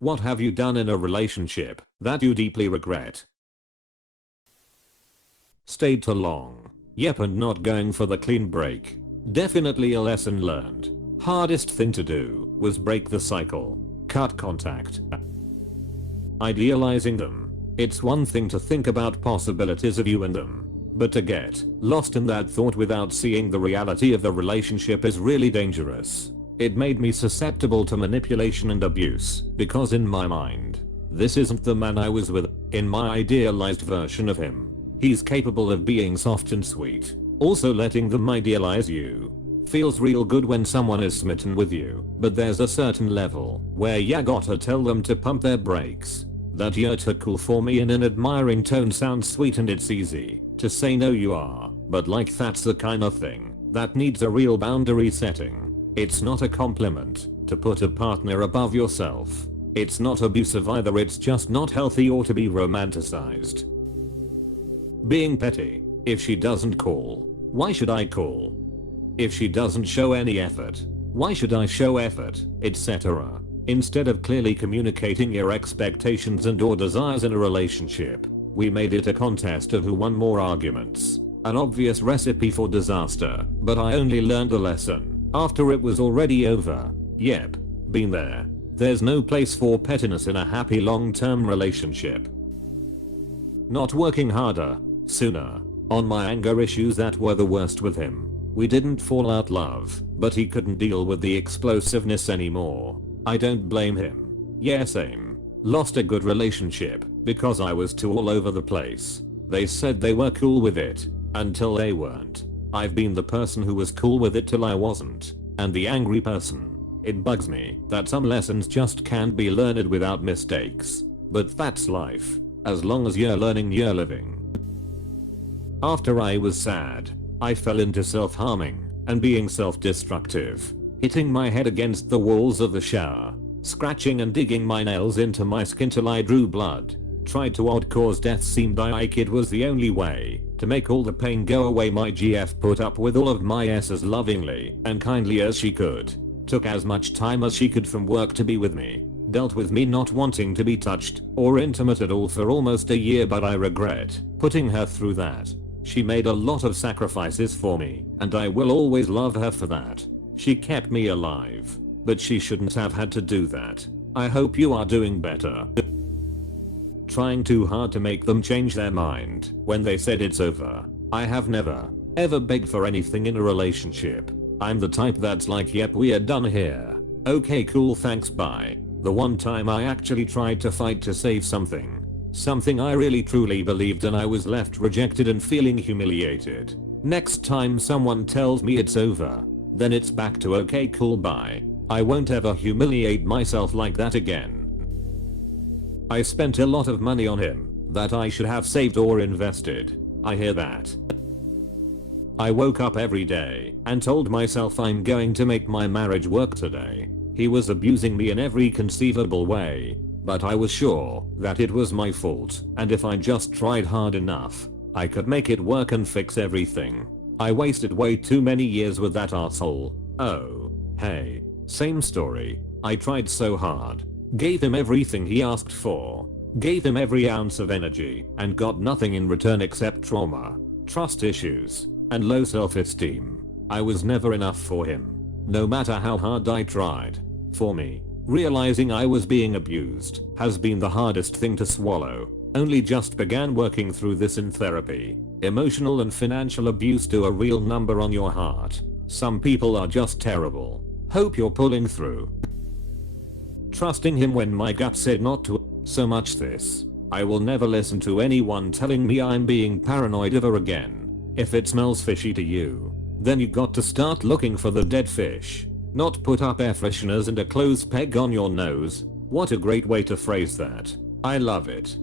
What have you done in a relationship that you deeply regret? Stayed too long. Yep, and not going for the clean break. Definitely a lesson learned. Hardest thing to do was break the cycle. Cut contact. Idealizing them. It's one thing to think about possibilities of you and them, but to get lost in that thought without seeing the reality of the relationship is really dangerous. It made me susceptible to manipulation and abuse because in my mind, this isn't the man I was with. In my idealized version of him, he's capable of being soft and sweet. Also, letting them idealize you feels real good when someone is smitten with you, but there's a certain level where ya gotta tell them to pump their brakes. That you're too cool for me in an admiring tone sounds sweet, and it's easy to say no you are, but like that's the kind of thing that needs a real boundary setting. It's not a compliment to put a partner above yourself. It's not abusive either, it's just not healthy or to be romanticized. Being petty. If she doesn't call, why should I call? If she doesn't show any effort, why should I show effort, etc. Instead of clearly communicating your expectations and or desires in a relationship, we made it a contest of who won more arguments. An obvious recipe for disaster, but I only learned the lesson after it was already over. Yep, been there. There's no place for pettiness in a happy long-term relationship. Not working harder, sooner, on my anger issues that were the worst with him. We didn't fall out love, but he couldn't deal with the explosiveness anymore. I don't blame him. Yeah, same. Lost a good relationship because I was too all over the place. They said they were cool with it until they weren't. I've been the person who was cool with it till I wasn't, and the angry person. It bugs me that some lessons just can't be learned without mistakes. But that's life. As long as you're learning, you're living. After I was sad, I fell into self-harming and being self-destructive. Hitting my head against the walls of the shower, scratching and digging my nails into my skin till I drew blood. Tried to odd cause death, seemed like it was the only way to make all the pain go away. My GF put up with all of my S as lovingly and kindly as she could. Took as much time as she could from work to be with me. Dealt with me not wanting to be touched or intimate at all for almost a year, but I regret putting her through that. She made a lot of sacrifices for me, and I will always love her for that. She kept me alive, but she shouldn't have had to do that. I hope you are doing better. Trying too hard to make them change their mind when they said it's over. I have never, ever begged for anything in a relationship. I'm the type that's like, yep, we are done here. Okay, cool, thanks, bye. The one time I actually tried to fight to save something I really truly believed, and I was left rejected and feeling humiliated. Next time someone tells me it's over, then it's back to okay, cool, bye. I won't ever humiliate myself like that again. I spent a lot of money on him that I should have saved or invested. I hear that. I woke up every day and told myself I'm going to make my marriage work today. He was abusing me in every conceivable way, but I was sure that it was my fault, and if I just tried hard enough, I could make it work and fix everything. I wasted way too many years with that asshole. Oh, hey, same story. I tried so hard. Gave him everything he asked for. Gave him every ounce of energy and got nothing in return except trauma, trust issues, and low self-esteem. I was never enough for him, no matter how hard I tried. For me, realizing I was being abused has been the hardest thing to swallow. Only just began working through this in therapy. Emotional and financial abuse do a real number on your heart. Some people are just terrible. Hope you're pulling through. Trusting him when my gut said not to. So much this. I will never listen to anyone telling me I'm being paranoid ever again. If it smells fishy to you, then you got to start looking for the dead fish. Not put up air fresheners and a clothes peg on your nose. What a great way to phrase that. I love it.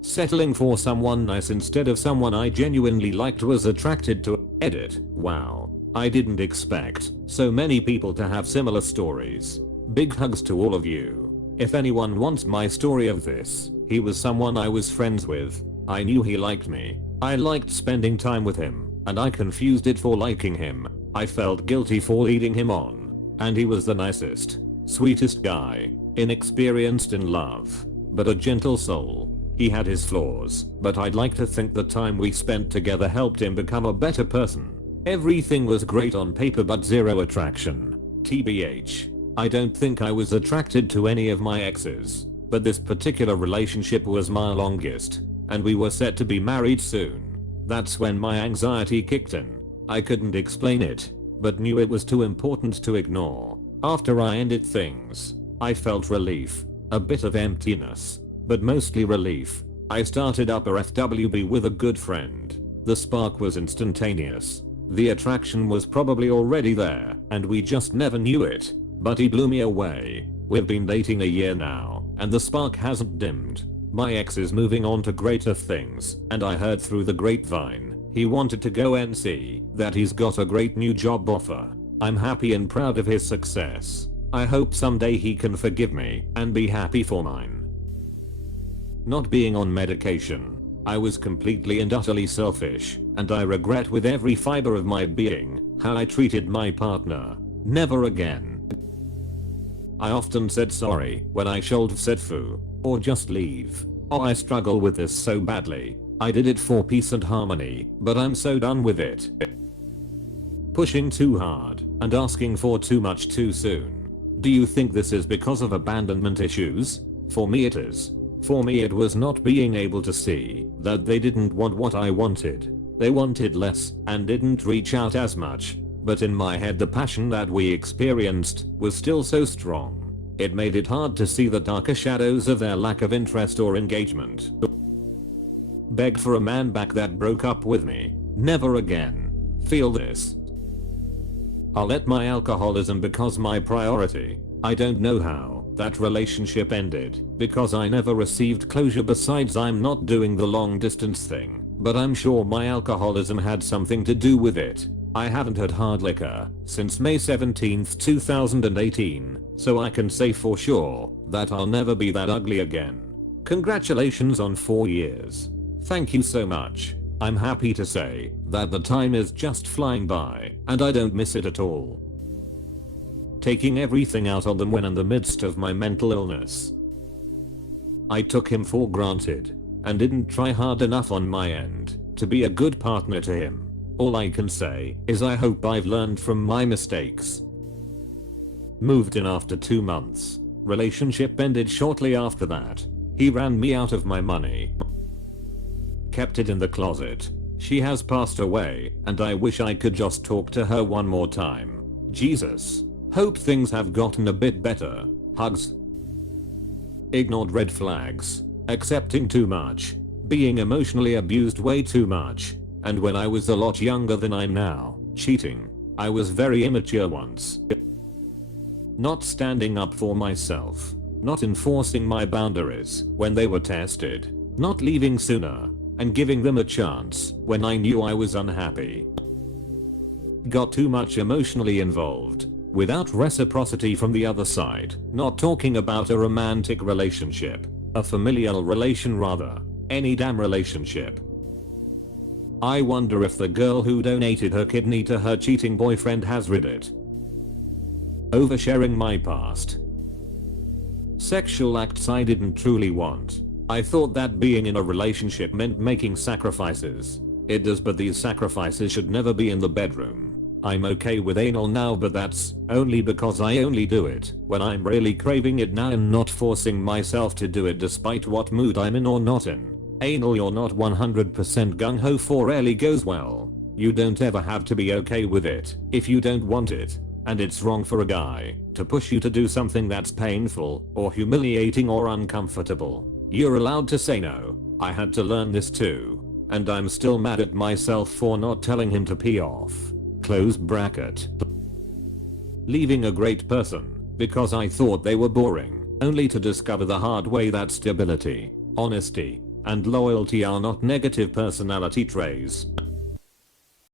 Settling for someone nice instead of someone I genuinely liked, was attracted to. Edit. Wow. I didn't expect so many people to have similar stories. Big hugs to all of you. If anyone wants my story of this, he was someone I was friends with. I knew he liked me. I liked spending time with him, and I confused it for liking him. I felt guilty for leading him on. And he was the nicest, sweetest guy. Inexperienced in love, but a gentle soul. He had his flaws, but I'd like to think the time we spent together helped him become a better person. Everything was great on paper but zero attraction. TBH. I don't think I was attracted to any of my exes, but this particular relationship was my longest, and we were set to be married soon. That's when my anxiety kicked in. I couldn't explain it, but knew it was too important to ignore. After I ended things, I felt relief, a bit of emptiness, but mostly relief. I started upper FWB with a good friend. The spark was instantaneous. The attraction was probably already there, and we just never knew it. But he blew me away. We've been dating a year now, and the spark hasn't dimmed. My ex is moving on to greater things, and I heard through the grapevine he wanted to go and see that he's got a great new job offer. I'm happy and proud of his success. I hope someday he can forgive me and be happy for mine. Not being on medication, I was completely and utterly selfish, and I regret with every fiber of my being how I treated my partner. Never again. I often said sorry when I should have said foo, or just leave. Oh, I struggle with this so badly. I did it for peace and harmony, but I'm so done with it. Pushing too hard and asking for too much too soon. Do you think this is because of abandonment issues? For me it is. For me it was not being able to see that they didn't want what I wanted. They wanted less and didn't reach out as much. But in my head the passion that we experienced was still so strong. It made it hard to see the darker shadows of their lack of interest or engagement. Begged for a man back that broke up with me. Never again. Feel this. I'll let my alcoholism because my priority. I don't know how that relationship ended because I never received closure besides I'm not doing the long distance thing, but I'm sure my alcoholism had something to do with it. I haven't had hard liquor since May 17th, 2018, so I can say for sure that I'll never be that ugly again. Congratulations on 4 years. Thank you so much. I'm happy to say that the time is just flying by and I don't miss it at all. Taking everything out on them when in the midst of my mental illness. I took him for granted and didn't try hard enough on my end to be a good partner to him. All I can say is I hope I've learned from my mistakes. Moved in after 2 months. Relationship ended shortly after that. He ran me out of my money. Kept it in the closet. She has passed away and I wish I could just talk to her one more time. Jesus. Hope things have gotten a bit better. Hugs. Ignored red flags. Accepting too much. Being emotionally abused way too much. And when I was a lot younger than I'm now, cheating. I was very immature once. Not standing up for myself. Not enforcing my boundaries when they were tested. Not leaving sooner and giving them a chance when I knew I was unhappy. Got too much emotionally involved without reciprocity from the other side. Not talking about a romantic relationship. A familial relation rather. Any damn relationship. I wonder if the girl who donated her kidney to her cheating boyfriend has read it. Oversharing my past. Sexual acts I didn't truly want. I thought that being in a relationship meant making sacrifices. It does, but these sacrifices should never be in the bedroom. I'm okay with anal now, but that's only because I only do it when I'm really craving it now and not forcing myself to do it despite what mood I'm in or not in. Anal you're not 100% gung-ho for rarely goes well. You don't ever have to be okay with it if you don't want it. And it's wrong for a guy to push you to do something that's painful or humiliating or uncomfortable. You're allowed to say no. I had to learn this too. And I'm still mad at myself for not telling him to pee off. Close bracket. Leaving a great person because I thought they were boring, only to discover the hard way that stability, honesty, and loyalty are not negative personality traits.